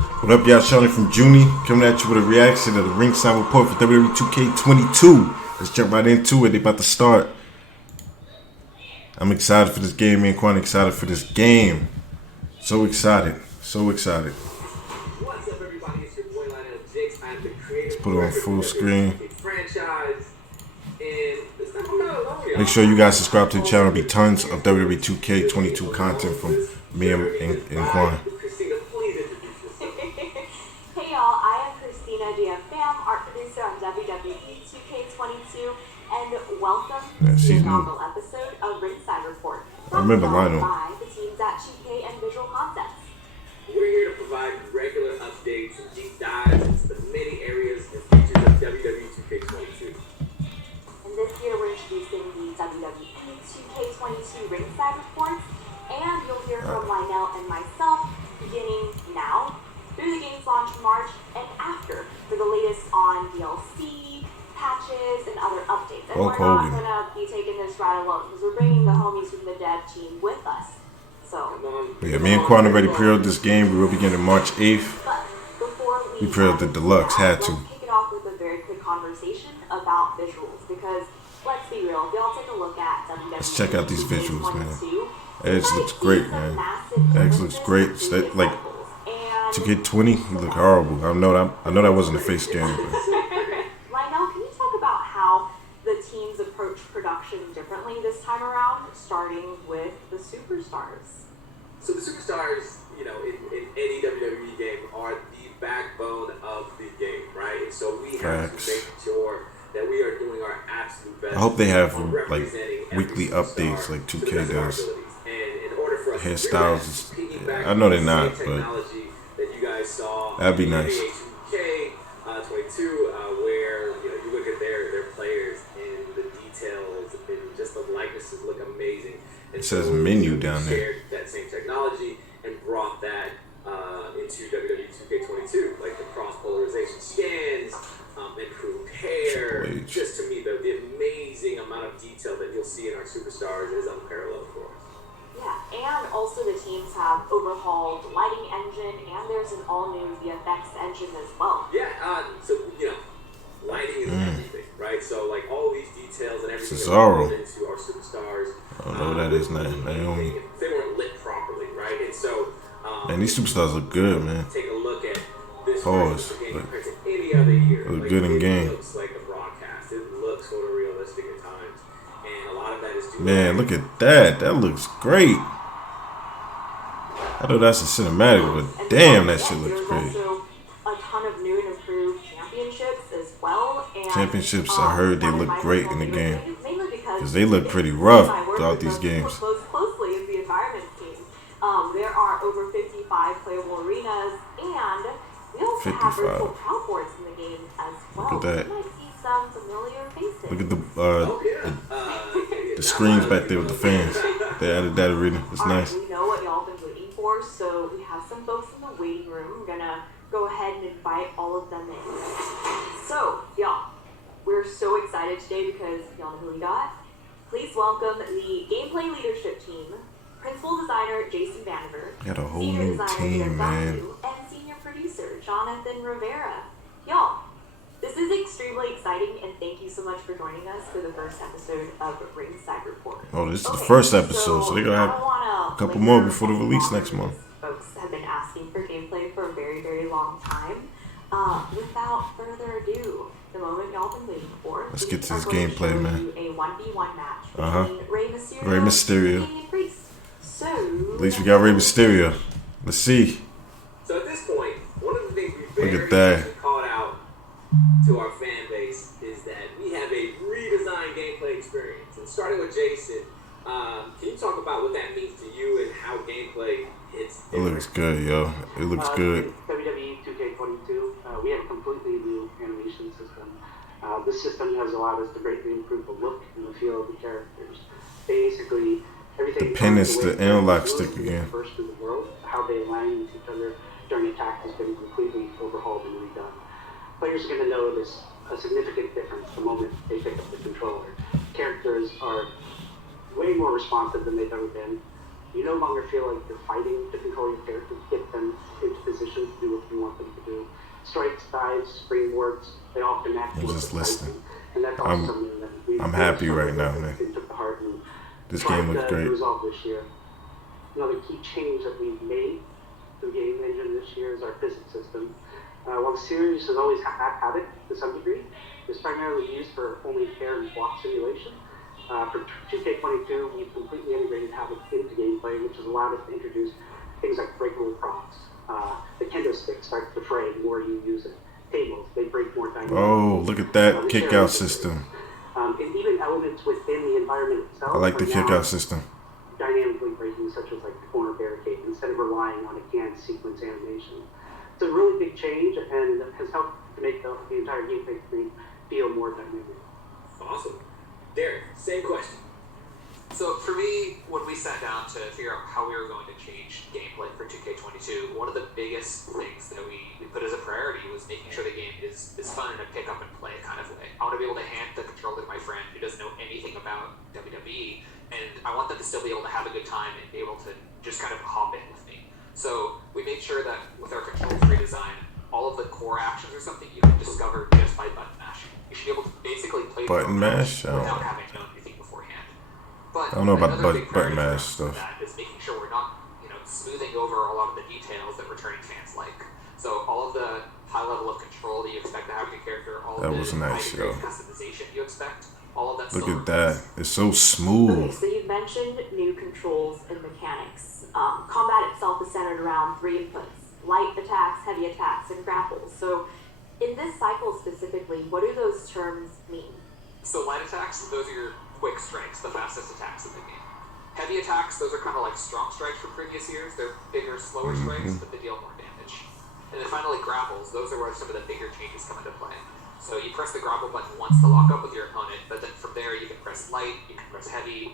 What up, y'all? Shawty from Junie coming at you with a reaction to the ringside report for WWE 2K22. Let's jump right into it. They about to start. I'm excited for this game. Me and Quan excited for this game. So excited. So excited. Let's put it on full screen. Make sure you guys subscribe to the channel. There'll be tons of WWE 2K22 content from me and Quan. Art producer on WWE 2K22, and welcome to the inaugural episode of Ringside Report. I remember Lionel. By the teams at 2K and Visual Concepts. We're here to provide regular updates and deep dives into the many areas and features of WWE 2K22. And this year we're introducing the WWE 2K22 Ringside Reports, and you'll hear from Lionel and myself beginning now through the game's launch in March and after for the latest on DLC, patches, and other updates. And we're not going to be taking this right alone because we're bringing the homies from the dev team with us. So, yeah, me and Quan already pre-ordered this game. We will begin on March 8th. But before we pre-ordered the deluxe, had to. Let's kick it off with a very quick conversation about visuals because let's be real, if y'all take a look at WWE. Let's check out these visuals, man. Edge looks great, man. Edge looks great. Like 2K20, you look horrible. I know that wasn't a face game. Lionel, can you talk about how the teams approach production differently this time around, starting with the superstars? So the superstars, you know, in any WWE game are the backbone of the game, right? And so we have to make sure that we are doing our absolute best. I hope they have like weekly updates like 2K does. And in order for us hairstyles, I know they're not, but that'd be nice. 2K22, where you look at their players and the details and just the likenesses look amazing. And it says menu down there. Shared that same technology and brought that into WWE 2K22, like the cross polarization scans, improved hair. Just to me, the amazing amount of detail that you'll see in our superstars is unparalleled for us. Yeah, and also the teams have overhauled the lighting engine, and there's an all-new VFX engine as well. Yeah, so, lighting is everything, right? So, like, all these details and everything Cesaro. Into our superstars. I don't know what that is, Naomi. They weren't lit properly, right? And so, man, these superstars look good, man. Take a look at this Pause. compared to any other year. Look good in game. It looks like a broadcast. It looks photorealistic at times. And a lot of that is due. Man, look at that. That looks great. I know that's a cinematic, but damn, that shit looks great. There's also a ton of new and improved championships as well. And, championships, I heard they look great in the game. Because they look pretty rough throughout these games. Closely as the environment team. There are over 55 playable arenas, and we also have virtual crowd boards in the game as well. Look at that. You might see some familiar faces. Look at the screens back there with the fans. They added that arena. It's nice. We know what y'all been waiting for, so we have some folks in the waiting room. We're gonna go ahead and invite all of them in. So, y'all, we're so excited today because y'all know who we got. Please welcome the gameplay leadership team, principal designer Jason Vandiver, got a whole senior new designer team, man, and senior producer Jonathan Rivera. Y'all, this is extremely exciting, and thank you so much for joining us for the first episode of Ringside Report. Oh, this is the first episode, so they're going to have a couple more before the release next month. Folks have been asking for gameplay for a very, very long time. Without further ado, the moment y'all been waiting for. Let's get to this gameplay, man. A 1v1 match between Rey Mysterio. So, at least we got Rey Mysterio. Let's see. So at this point, one of the things we Look at that. called out to our fan base is that we have a redesigned gameplay experience. And starting with Jason, can you talk about what that means to you and how gameplay hits? It looks good, yo. It looks good. WWE 2K22, we have a completely new animation system. This system has allowed us to greatly improve the look and the feel of the characters. Basically, everything. The pin is the analog stick again. First in the world, how they align with each other during attack has been completely overhauled and redone. Players are going to notice a significant difference the moment they pick up the controller. Characters are way more responsive than they've ever been. You no longer feel like you're fighting to control your character, to get them into position to do what you want them to do. Strikes, dives, springboards, they all connect. I'm just listening. And that's also something that I'm happy right now, man. took the heart and This game looks great. Resolve this year. Another key change that we've made to the game engine this year is our physics system. While the series has always had it to some degree, it's primarily used for only air and block simulation. For 2K22, we've completely integrated Havoc into gameplay, which has allowed us to introduce things like breakable props. The kendo sticks start to fray the more you use it. Tables, they break more dynamically. Oh, look at that kick-out system. And even elements within the environment itself. I like the kick-out system. Dynamically breaking, such as like the corner barricade, instead of relying on a canned sequence animation. It's a really big change and has helped to make the entire gameplay thing feel more dynamic. Awesome. Derek, same question. So for me, when we sat down to figure out how we were going to change gameplay for 2K22, one of the biggest things that we put as a priority was making sure the game is fun in a pick up and play kind of way. I want to be able to hand the controller to my friend who doesn't know anything about WWE, and I want them to still be able to have a good time and be able to just kind of hop in with me. So we made sure that with our control tree design, all of the core actions are something you can discover just by button mashing. You should be able to basically play Button mash? without having known anything beforehand. But I don't know about another big button priority mash for us stuff. that is making sure we're not, smoothing over a lot of the details that returning fans like. So all of the high level of control that you expect to have in your character, all That of was the nice, high degree yo. of customization you expect, all of that Look still at that. remains. It's so Okay, smooth. so you've mentioned new controls and mechanics. Combat itself is centered around 3 inputs: light attacks, heavy attacks, and grapples. So in this cycle specifically, what do those terms mean? So light attacks, those are your quick strikes, the fastest attacks in the game. Heavy attacks, those are kind of like strong strikes from previous years. They're bigger, slower strikes, but they deal more damage. And then finally, grapples. Those are where some of the bigger changes come into play. So you press the grapple button once to lock up with your opponent, but then from there you can press light, you can press heavy.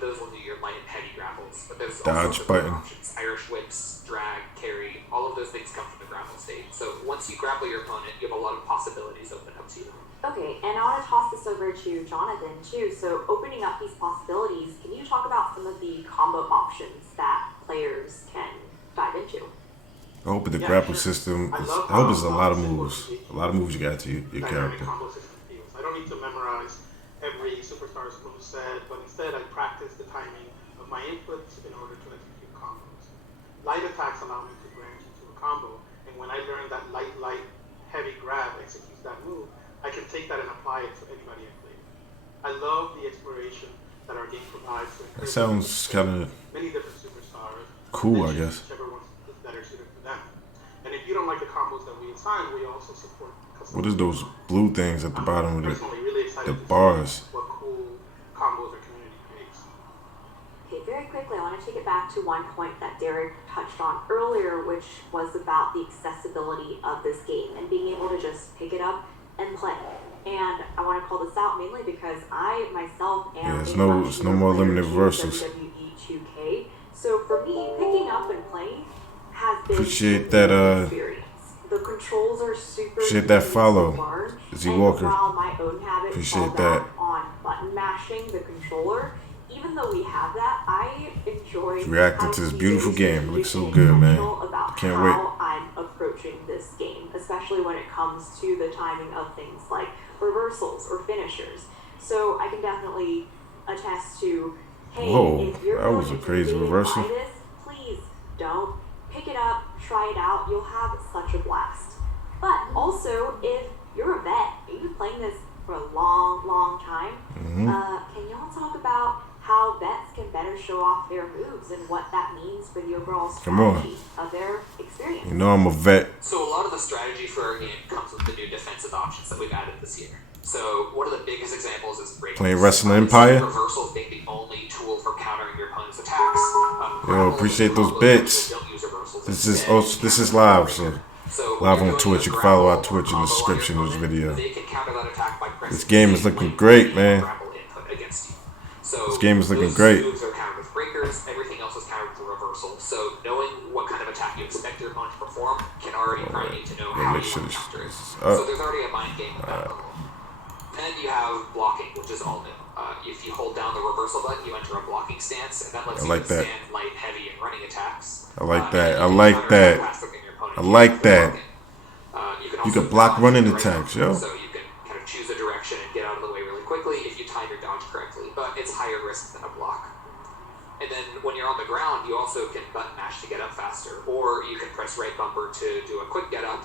Those will do your light and heavy grapples. But there's Dodge also button. options. Irish whips, drag, carry, all of those things come from the grapple stage. So once you grapple your opponent, you have a lot of possibilities open up to you. Okay, and I want to toss this over to Jonathan too. So opening up these possibilities, can you talk about some of the combo options that players can dive into? I hope the grapple system is, I hope it's a lot of moves. A lot of moves you got to your Dynamic character. combo system feels. I don't need to memorize every superstar's moveset, but instead I practice the timing of my inputs in order to execute combos. Light attacks allow me to branch into a combo, and when I learn that light, heavy grab executes that move, I can take that and apply it to anybody I play with. I love the exploration that our game provides. That sounds kind of many different superstars. cool, I and guess. whichever one is better suited for them. And if you don't like the combos that we assign, we also support custom. What is those blue things at the bottom of Personally, really excited the to see bars? what cool combos our community creates. Okay, very quickly, I want to take it back to one point that Derek touched on earlier, which was about the accessibility of this game and being able to just pick it up and play. And I want to call this out mainly because I myself am it's a no much newer more player limited to reversals. WWE 2K. So for me, picking up and playing has been Appreciate a that, new experience. The controls are super appreciate that easy to follow, learn, Z and Walker. while my own habits Appreciate fall that. back on button mashing the controller, even though we have that, I enjoy Reacting to this beautiful game. It looks so good, man. About Can't how wait. I'm approaching this game, especially when it comes to the timing of things like reversals or finishers. So I can definitely attest to, hey, Whoa, if you're that was going a to crazy continue to reversal. buy this, please don't. Pick it up, try it out. You'll have such a blast. But also, if you're a vet, you've been playing this for a long, long time, can y'all talk about how vets can better show off their moves and what that means for the overall Come on. strategy of their experience? You know I'm a vet. So a lot of the strategy for our game comes with the new defensive options that we've added this year. So one of the biggest examples is breakers. Playing Wrestling Obviously, Empire? Reversals being the only tool for countering your opponent's attacks. Yo, appreciate those combos bits. that don't use reversals This instead. is this is live, so So live when on you're Twitch. doing You a can follow our grapple or Twitch in the combo on your description of this opponent, video. They can counter that attack by pressing This game is the looking same great, button man. grapple input against you. So This game is looking those great. moves are countered with breakers. Everything else is countered with reversal. So knowing what kind of attack you expect your opponent to perform can already probably need to know how make you sure want to this counter it. is So up. there's already a mind game with that level. Then you have blocking, which is all new. If you hold down the reversal button, you enter a blocking stance, and that lets you withstand light, heavy, and running attacks. I like that. I like that. I like that. You can block running attacks, yo. So you can kind of choose a direction and get out of the way really quickly if you time your dodge correctly, but it's higher risk than a block. And then when you're on the ground, you also can button mash to get up faster, or you can press right bumper to do a quick get up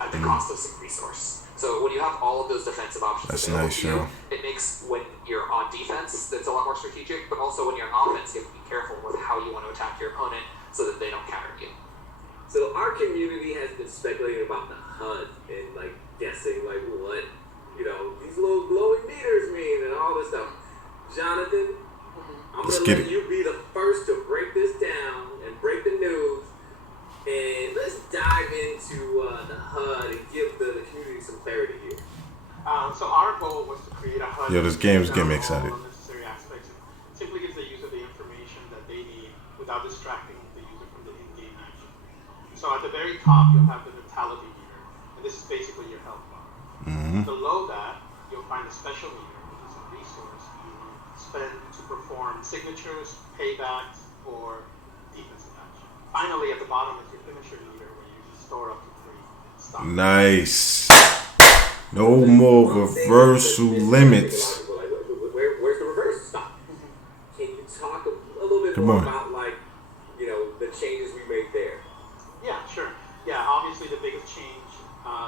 at the cost of some resource. So when you have all of those defensive options available to you, it makes when you're on defense that's a lot more strategic, but also when you're on offense, you have to be careful with how you want to attack your opponent so that they don't counter you. So our community has been speculating about the HUD and like guessing like what, you know, these little glowing meters mean and all this stuff. Jonathan, I'm going to let you be the first to break this down and break the news. And let's dive into the HUD and give the community some clarity here. So our goal was to create a HUD. Yo, this game's getting me excited. All necessary aspects and simply gives the user the information that they need without distracting the user from the in-game action. So at the very top, you'll have the vitality meter, and this is basically your health bar. Below that, you'll find a special meter, which is a resource you spend to perform signatures, paybacks, or defensive action. Finally, at the bottom is your finisher meter, where you can store up to 3 stocks. Nice. No more reversal limits. Where's the reversal stop? Can you talk a little bit more about, like, you know, the changes we made there? Yeah, sure. Yeah, obviously the biggest change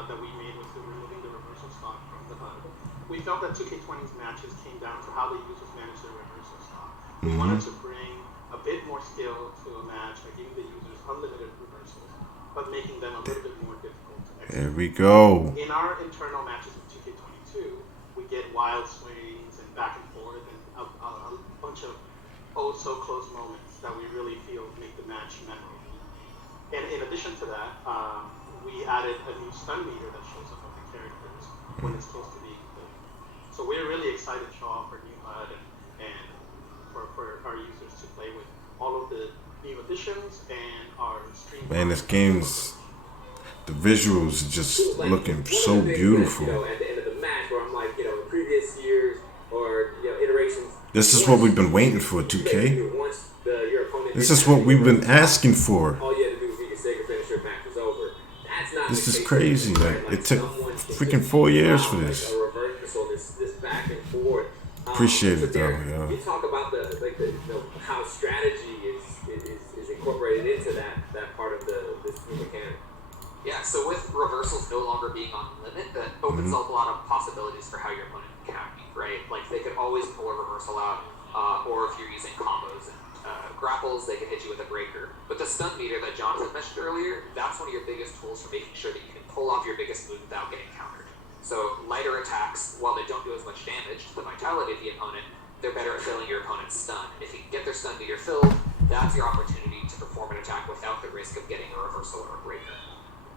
that we made was removing the reversal stock from the HUD. We felt that 2K20's matches came down to how the users manage their reversal stock. We wanted to bring a bit more skill to a match by giving the users unlimited reversals, but making them a little bit more difficult to execute. There we go. In our internal matches in 2K22, we get wild swings and back and forth and a bunch of oh-so-close moments that we really feel make the match memorable. And in addition to that, we added a new stun meter that shows up on the characters when it's close to being complete. So we're really excited to show off our new HUD and for our users to play with all of the new additions and our stream. Man, this game's, the visuals are just looking so beautiful. You know, at the end of the match, where I'm like, you know, in previous years or, you know, iterations. This is what we've been waiting for, 2K. This is what we've been asking for. All you had to do was get your Sega finisher, match was over. That's not This is crazy. Like, it took freaking 4 years for this. This back and forth. Appreciate it though, yo. You talk about the you know, how strategy is incorporated into that part of this new mechanic. Yeah, so with reversals no longer being on limit, that opens up a lot of possibilities for how your opponent can counter you, right? Like they could always pull a reversal out, or if you're using combos and grapples, they can hit you with a breaker. But the stun meter that Jonathan mentioned earlier, that's one of your biggest tools for making sure that you can pull off your biggest move without getting countered. So lighter attacks, while they don't do as much damage to the vitality of the opponent, they're better at filling your opponent's stun. If you can get their stun meter filled, that's your opportunity to perform an attack without the risk of getting a reversal or a breaker.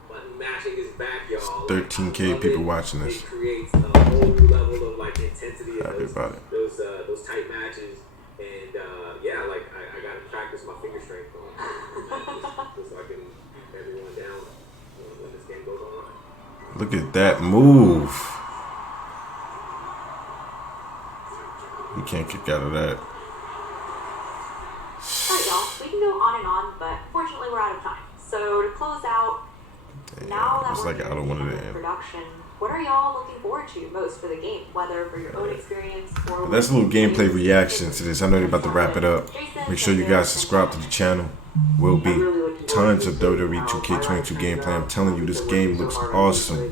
But matching is back, y'all. 13K people watching this. It creates a whole new level of like intensity in those tight matches. And yeah, like I gotta practice my finger strength on just so I can get everyone down when this game goes on. Look at that move. You can't kick out of that. Alright, y'all. We can go on and on, but fortunately we're out of time. So to close out, now that we're in production, what are y'all looking forward to most for the game? Whether for your own experience or that's a little gameplay reaction to this. I know they're about to wrap it up. Make sure you guys subscribe to the channel. Will be tons of WWE 2K22 gameplay. I'm telling you, this game looks awesome.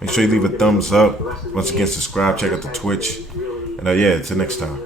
Make sure you leave a thumbs up. Once again, subscribe. Check out the Twitch. And yeah, until next time.